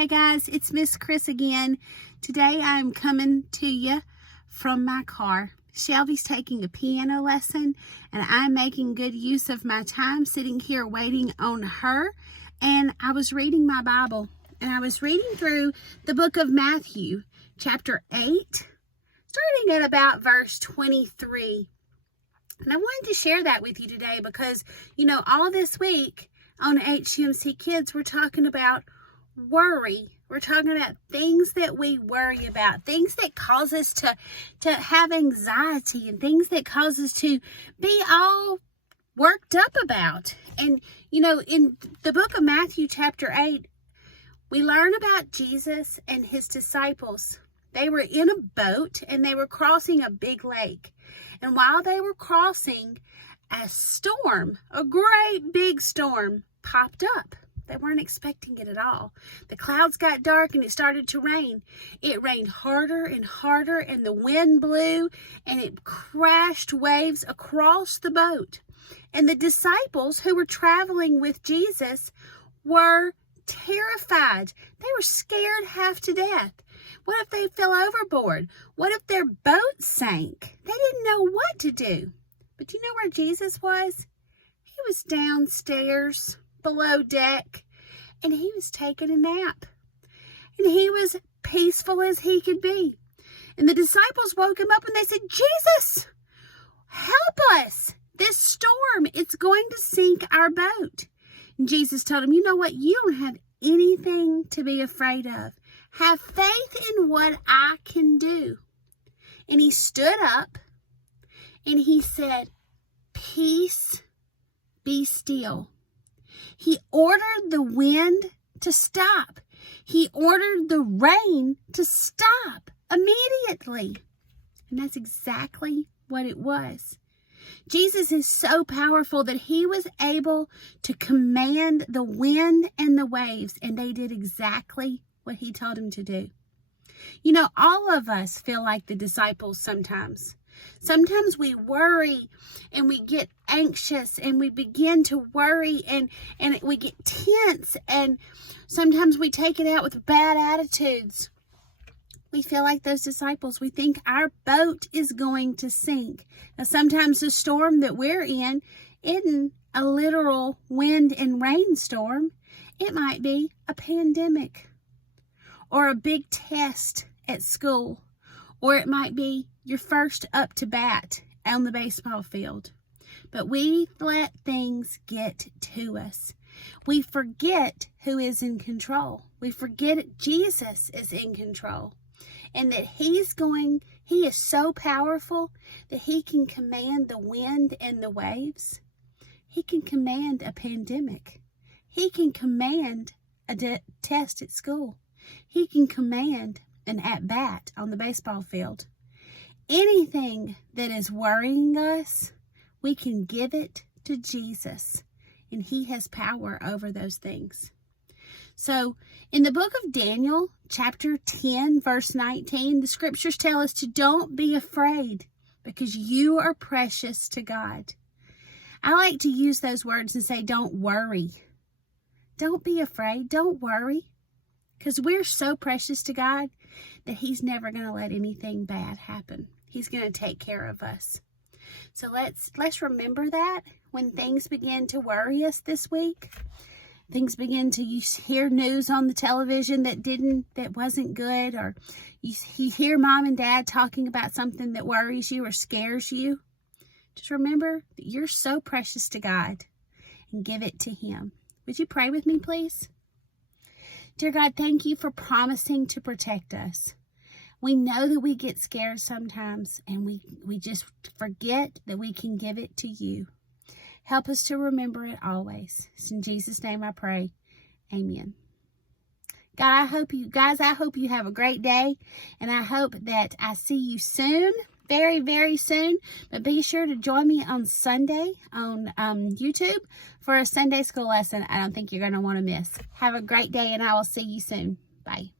Hey guys, it's Miss Kris again. Today I'm coming to you from my car. Shelby's taking a piano lesson and I'm making good use of my time sitting here waiting on her. And I was reading my Bible and I was reading through the book of Matthew, chapter 8, starting at about verse 23. And I wanted to share that with you today because, all this week on HMC Kids, we're talking about worry. We're talking about things that we worry about, things that cause us to have anxiety and things that cause us to be all worked up about. And, in the book of Matthew chapter 8, we learn about Jesus and his disciples. They were in a boat and they were crossing a big lake. And while they were crossing, a storm, a great big storm, popped up. They weren't expecting it at all. The clouds got dark and it started to rain. It rained harder and harder and the wind blew and it crashed waves across the boat. And the disciples who were traveling with Jesus were terrified. They were scared half to death. What if they fell overboard? What if their boat sank? They didn't know what to do. But you know where Jesus was? He was downstairs, below deck, and he was taking a nap. And he was peaceful as he could be. And the disciples woke him up and they said, Jesus, help us. This storm, it's going to sink our boat. And Jesus told him, you know what? You don't have anything to be afraid of. Have faith in what I can do. And he stood up and he said, peace, be still. He ordered the wind to stop. He ordered the rain to stop immediately. And that's exactly what it was. Jesus is so powerful that he was able to command the wind and the waves, and they did exactly what he told him to do. All of us feel like the disciples sometimes. Sometimes we worry and we get anxious and we begin to worry and we get tense, and sometimes we take it out with bad attitudes. We feel like those disciples. We think our boat is going to sink. Now, sometimes the storm that we're in isn't a literal wind and rain storm. It might be a pandemic or a big test at school, or it might be your first up to bat on the baseball field. But we let things get to us. We forget who is in control. We forget Jesus is in control. And that he is so powerful that he can command the wind and the waves. He can command a pandemic. He can command a test at school. He can command an at-bat on the baseball field. Anything that is worrying us, we can give it to Jesus. And he has power over those things. So, in the book of Daniel, chapter 10, verse 19, the scriptures tell us to don't be afraid because you are precious to God. I like to use those words and say, don't worry. Don't be afraid. Don't worry. Because we're so precious to God that he's never going to let anything bad happen. He's going to take care of us. So let's remember that when things begin to worry us this week. Things begin to, you hear news on the television that wasn't good, or you hear mom and dad talking about something that worries you or scares you. Just remember that you're so precious to God and give it to him. Would you pray with me, please? Dear God, thank you for promising to protect us. We know that we get scared sometimes and we just forget that we can give it to you. Help us to remember it always. It's in Jesus' name I pray. Amen. God, I hope you have a great day, and I hope that I see you soon, very, very soon. But be sure to join me on Sunday on YouTube for a Sunday school lesson I don't think you're going to want to miss. Have a great day, and I will see you soon. Bye.